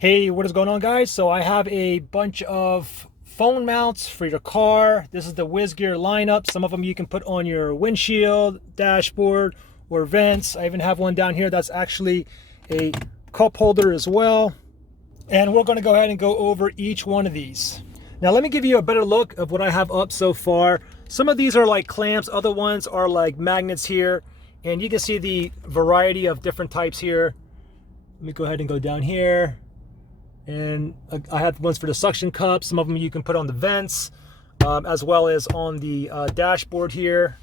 Hey, what is going on, guys? So I have a bunch of phone mounts for your car. This is the Wizgear lineup. Some of them you can put on your windshield, dashboard, or vents. I even have one down here that's actually a cup holder as well. And we're going to go ahead and go over each one of these. Now let me give you a better look of what I have up so far. Some of these are like clamps, other ones are like magnets here. And you can see the variety of different types here. Let me go ahead and go down here. And I have ones for the suction cups. Some of them you can put on the vents, as well as on the dashboard here.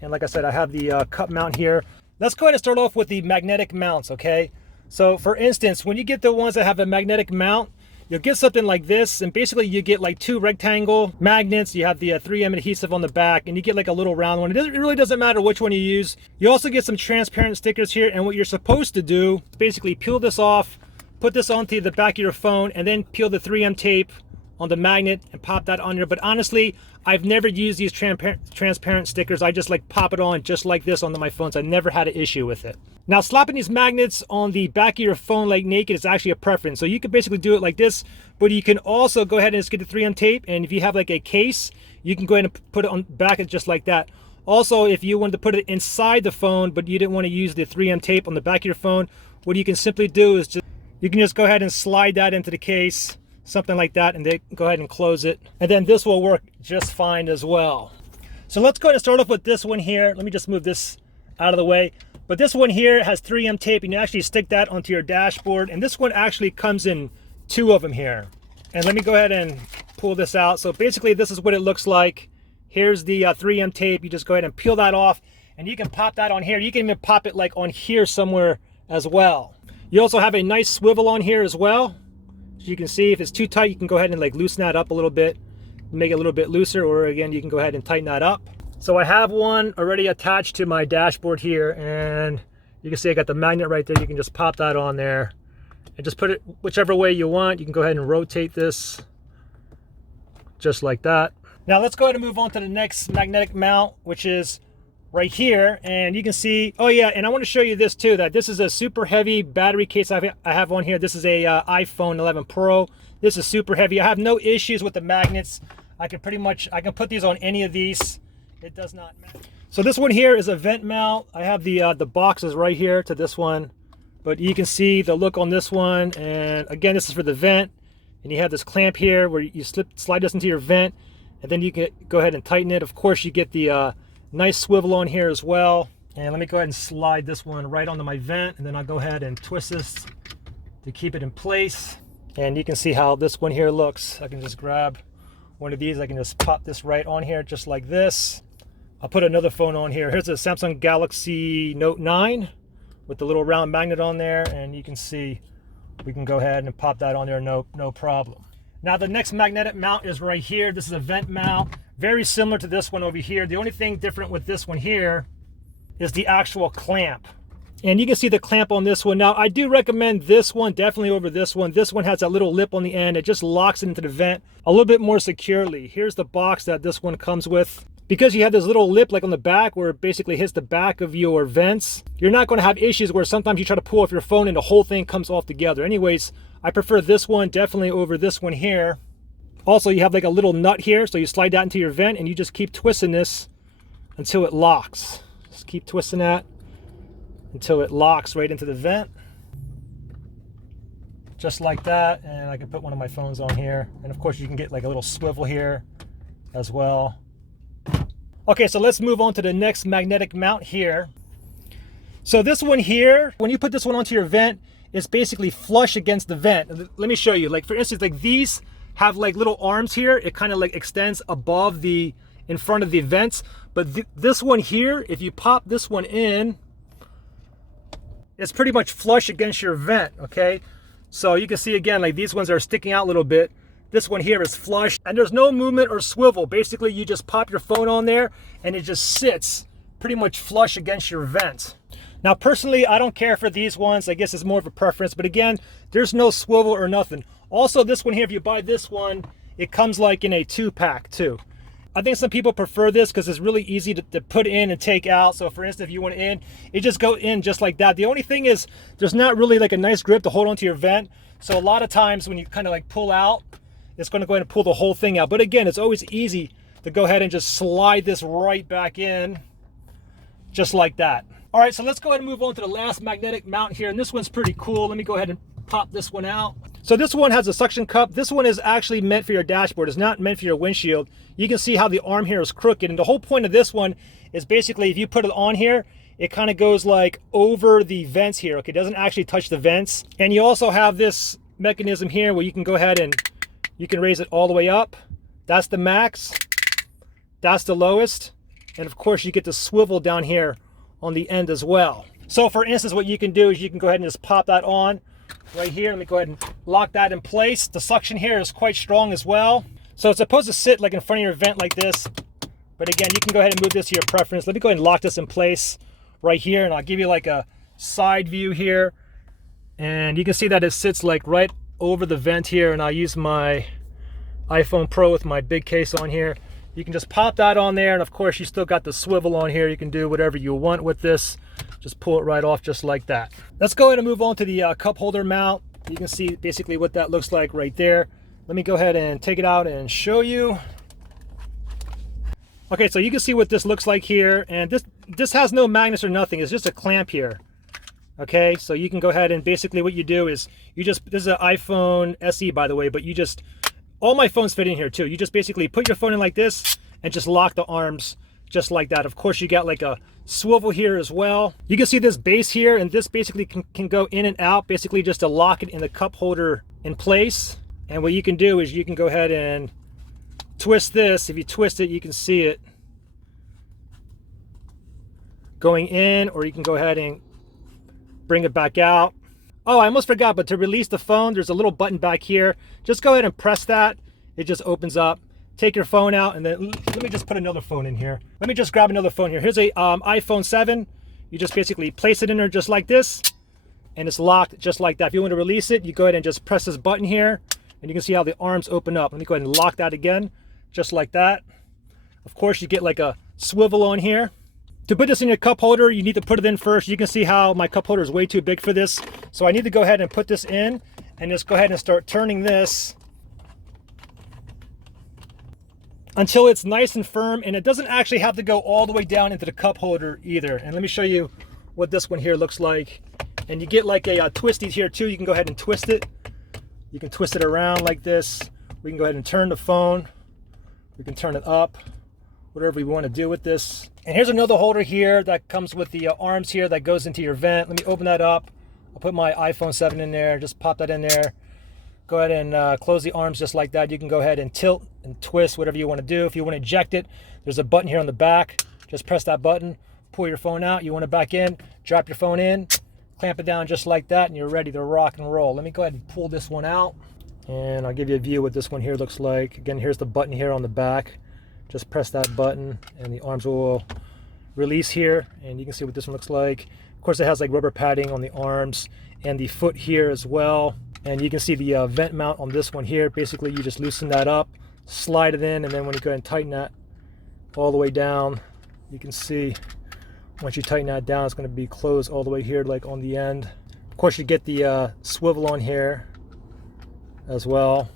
And like I said, I have the cup mount here. Let's go ahead and start off with the magnetic mounts, okay? So for instance, when you get the ones that have a magnetic mount, you'll get something like this. And basically you get like two rectangle magnets. You have the 3M adhesive on the back, and you get like a little round one. It really doesn't matter which one you use. You also get some transparent stickers here. And what you're supposed to do is basically peel this off, put this onto the back of your phone, and then peel the 3M tape on the magnet and pop that on there. But honestly, I've never used these transparent stickers. I just like pop it on just like this onto my phone, so I never had an issue with it. Now, slapping these magnets on the back of your phone like naked is actually a preference. So you can basically do it like this, but you can also go ahead and just get the 3M tape, and if you have like a case, you can go ahead and put it on back just like that. Also, if you wanted to put it inside the phone, but you didn't want to use the 3M tape on the back of your phone, what you can simply do is you can just go ahead and slide that into the case, something like that, and then go ahead and close it. And then this will work just fine as well. So let's go ahead and start off with this one here. Let me just move this out of the way. But this one here has 3M tape, and you actually stick that onto your dashboard. And this one actually comes in two of them here. And let me go ahead and pull this out. So basically this is what it looks like. Here's the 3M tape. You just go ahead and peel that off, and you can pop that on here. You can even pop it like on here somewhere as well. You also have a nice swivel on here as well. As you can see, if it's too tight, you can go ahead and like loosen that up a little bit, make it a little bit looser, or again, you can go ahead and tighten that up. So I have one already attached to my dashboard here, and you can see I got the magnet right there. You can just pop that on there and just put it whichever way you want. You can go ahead and rotate this just like that. Now let's go ahead and move on to the next magnetic mount, which is right here. And you can see, oh yeah, and I want to show you this too, that this is a super heavy battery case I have on here. This is a iPhone 11 Pro. This is super heavy. I have no issues with the magnets. I can put these on any of these. It does not matter. So this one here is a vent mount. I have the boxes right here to this one, but you can see the look on this one. And again, this is for the vent, and you have this clamp here where you slide this into your vent, and then you can go ahead and tighten it. Of course, you get the nice swivel on here as well. And let me go ahead and slide this one right onto my vent, and then I'll go ahead and twist this to keep it in place. And you can see how this one here looks. I can just grab one of these. I can just pop this right on here just like this. I'll put another phone on here. Here's a Samsung Galaxy Note 9 with the little round magnet on there, and you can see we can go ahead and pop that on there, no problem. Now the next magnetic mount is right here. This is a vent mount, very similar to this one over here. The only thing different with this one here is the actual clamp. And you can see the clamp on this one. Now I do recommend this one definitely over this one. This one has that little lip on the end. It just locks it into the vent a little bit more securely. Here's the box that this one comes with. Because you have this little lip like on the back where it basically hits the back of your vents, you're not going to have issues where sometimes you try to pull off your phone and the whole thing comes off together. Anyways, I prefer this one definitely over this one here. Also, you have like a little nut here, so you slide that into your vent and you just keep twisting this until it locks. Just keep twisting that until it locks right into the vent. Just like that. And I can put one of my phones on here. And of course, you can get like a little swivel here as well. Okay, so let's move on to the next magnetic mount here. So this one here, when you put this one onto your vent, it's basically flush against the vent. Let me show you. Like for instance, like these have like little arms here. It kind of like extends above in front of the vents. But this one here, if you pop this one in, it's pretty much flush against your vent, okay? So you can see again, like these ones are sticking out a little bit. This one here is flush, and there's no movement or swivel. Basically, you just pop your phone on there, and it just sits pretty much flush against your vent. Now, personally, I don't care for these ones. I guess it's more of a preference, but again, there's no swivel or nothing. Also, this one here, if you buy this one, it comes like in a 2-pack too. I think some people prefer this because it's really easy to put in and take out. So for instance, if you want it in, it just go in just like that. The only thing is there's not really like a nice grip to hold onto your vent. So a lot of times when you kind of like pull out, it's going to go ahead and pull the whole thing out. But again, it's always easy to go ahead and just slide this right back in, just like that. All right, so let's go ahead and move on to the last magnetic mount here. And this one's pretty cool. Let me go ahead and pop this one out. So this one has a suction cup. This one is actually meant for your dashboard. It's not meant for your windshield. You can see how the arm here is crooked. And the whole point of this one is basically if you put it on here, it kind of goes like over the vents here. Okay, it doesn't actually touch the vents. And you also have this mechanism here where you can go ahead and you can raise it all the way up. That's the max. That's the lowest. And of course you get the swivel down here on the end as well. So for instance, what you can do is you can go ahead and just pop that on right here. Let me go ahead and lock that in place. The suction here is quite strong as well. So it's supposed to sit like in front of your vent like this. But again, you can go ahead and move this to your preference. Let me go ahead and lock this in place right here. And I'll give you like a side view here. And you can see that it sits like right over the vent here. And I use my iPhone Pro with my big case on here. You can just pop that on there, and of course you still got the swivel on here. You can do whatever you want with this. Just pull it right off just like that. Let's go ahead and move on to the cup holder mount. You can see basically what that looks like right there. Let me go ahead and take it out and show you. Okay, so you can see what this looks like here, and this has no magnets or nothing. It's just a clamp here. Okay, so you can go ahead and basically what you do is you just, this is an iPhone SE by the way, but you just, all my phones fit in here too. You just basically put your phone in like this and just lock the arms just like that. Of course, you got like a swivel here as well. You can see this base here, and this basically can go in and out, basically just to lock it in the cup holder in place. And what you can do is you can go ahead and twist this. If you twist it, you can see it going in, or you can go ahead and bring it back out. Oh, I almost forgot, but to release the phone, there's a little button back here. Just go ahead and press that. It just opens up. Take your phone out, and then let me just put another phone in here. Let me just grab another phone here. Here's a iPhone 7. You just basically place it in there just like this, and it's locked just like that. If you want to release it, you go ahead and just press this button here, and you can see how the arms open up. Let me go ahead and lock that again, just like that. Of course, you get like a swivel on here. To put this in your cup holder, you need to put it in first. You can see how my cup holder is way too big for this. So I need to go ahead and put this in and just go ahead and start turning this until it's nice and firm, and it doesn't actually have to go all the way down into the cup holder either. And let me show you what this one here looks like. And you get like a twisty here too. You can go ahead and twist it. You can twist it around like this. We can go ahead and turn the phone. We can turn it up, whatever we want to do with this. And here's another holder here that comes with the arms here that goes into your vent. Let me open that up. I'll put my iPhone 7 in there, just pop that in there. Go ahead and close the arms just like that. You can go ahead and tilt and twist, whatever you want to do. If you want to eject it, there's a button here on the back. Just press that button, pull your phone out. You want it back in, drop your phone in, clamp it down just like that, and you're ready to rock and roll. Let me go ahead and pull this one out, and I'll give you a view what this one here looks like. Again, here's the button here on the back. Just press that button and the arms will release here, and you can see what this one looks like. Of course, it has like rubber padding on the arms and the foot here as well. And you can see the vent mount on this one here. Basically, you just loosen that up, slide it in, and then when you go ahead and tighten that all the way down, you can see once you tighten that down, it's going to be closed all the way here, like on the end. Of course, you get the swivel on here as well.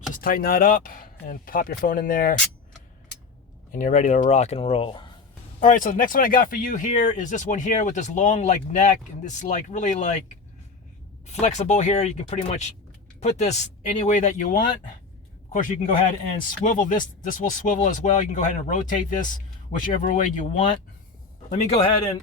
Just tighten that up and pop your phone in there, and you're ready to rock and roll. All right, so the next one I got for you here is this one here with this long like neck and this like really like flexible here. You can pretty much put this any way that you want. Of course, you can go ahead and swivel this. This will swivel as well. You can go ahead and rotate this whichever way you want. Let me go ahead and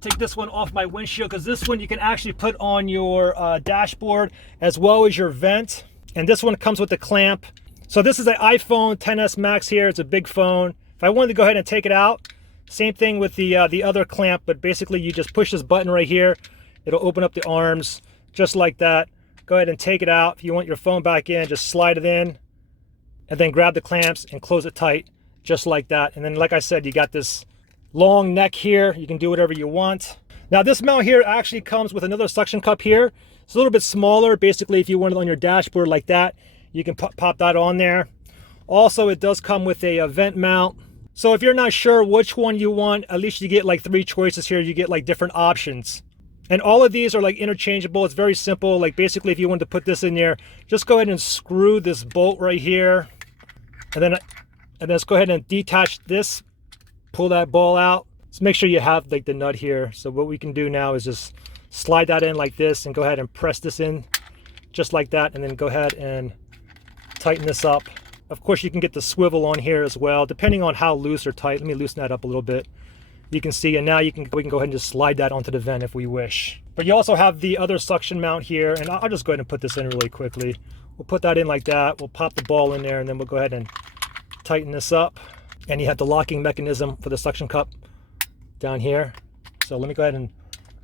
take this one off my windshield, because this one you can actually put on your dashboard as well as your vent. And this one comes with the clamp. So this is an iPhone XS Max here. It's a big phone. If I wanted to go ahead and take it out, same thing with the other clamp, but basically you just push this button right here. It'll open up the arms just like that. Go ahead and take it out. If you want your phone back in, just slide it in and then grab the clamps and close it tight just like that. And then, like I said, you got this long neck here. You can do whatever you want. Now this mount here actually comes with another suction cup here. It's a little bit smaller. Basically, if you want it on your dashboard like that, you can pop that on there. Also, it does come with a vent mount. So if you're not sure which one you want, at least you get like 3 choices here. You get like different options. And all of these are like interchangeable. It's very simple. Like basically if you want to put this in there, just go ahead and screw this bolt right here. And then let's go ahead and detach this, pull that ball out. Just make sure you have like the nut here. So what we can do now is just slide that in like this and go ahead and press this in just like that. And then go ahead and tighten this up. Of course, you can get the swivel on here as well, depending on how loose or tight. Let me loosen that up a little bit. You can see, and now we can go ahead and just slide that onto the vent if we wish. But you also have the other suction mount here, and I'll just go ahead and put this in really quickly. We'll put that in like that. We'll pop the ball in there, and then we'll go ahead and tighten this up. And you have the locking mechanism for the suction cup down here. So let me go ahead and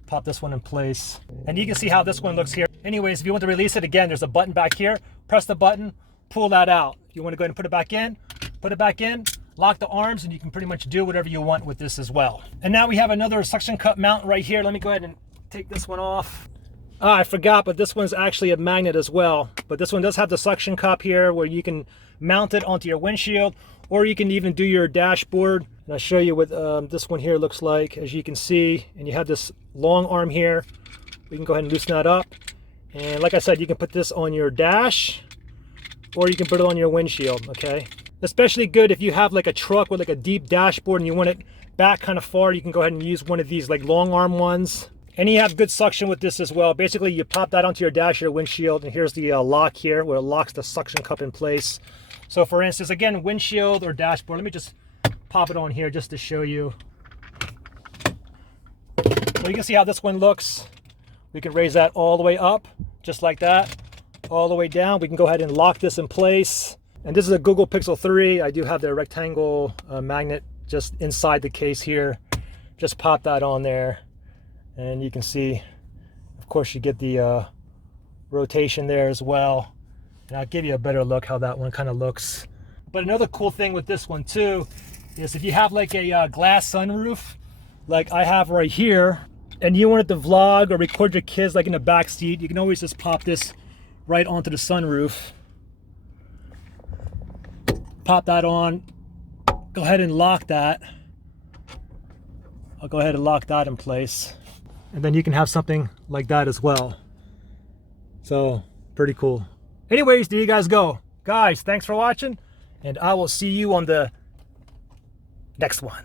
pop this one in place. And you can see how this one looks here. Anyways, if you want to release it, again, there's a button back here. Press the button, pull that out. If you want to go ahead and put it back in, lock the arms, and you can pretty much do whatever you want with this as well. And now we have another suction cup mount right here. Let me go ahead and take this one off. I forgot, but this one's actually a magnet as well. But this one does have the suction cup here where you can mount it onto your windshield, or you can even do your dashboard. And I'll show you what this one here looks like, as you can see. And you have this long arm here. We can go ahead and loosen that up. And like I said, you can put this on your dash, or you can put it on your windshield, okay? Especially good if you have like a truck with like a deep dashboard and you want it back kind of far, you can go ahead and use one of these like long arm ones. And you have good suction with this as well. Basically, you pop that onto your dash or your windshield, and here's the lock here where it locks the suction cup in place. So for instance, again, windshield or dashboard, let me just pop it on here just to show you. So you can see how this one looks. We can raise that all the way up, just like that, all the way down. We can go ahead and lock this in place. And this is a Google Pixel 3. I do have the rectangle magnet just inside the case here. Just pop that on there. And you can see, of course, you get the rotation there as well. And I'll give you a better look how that one kind of looks. But another cool thing with this one too is if you have like a glass sunroof, like I have right here, and you wanted to vlog or record your kids like in the back seat, you can always just pop this right onto the sunroof. Pop that on. Go ahead and lock that. I'll go ahead and lock that in place. And then you can have something like that as well. So, pretty cool. Anyways, there you guys go. Guys, thanks for watching, and I will see you on the next one.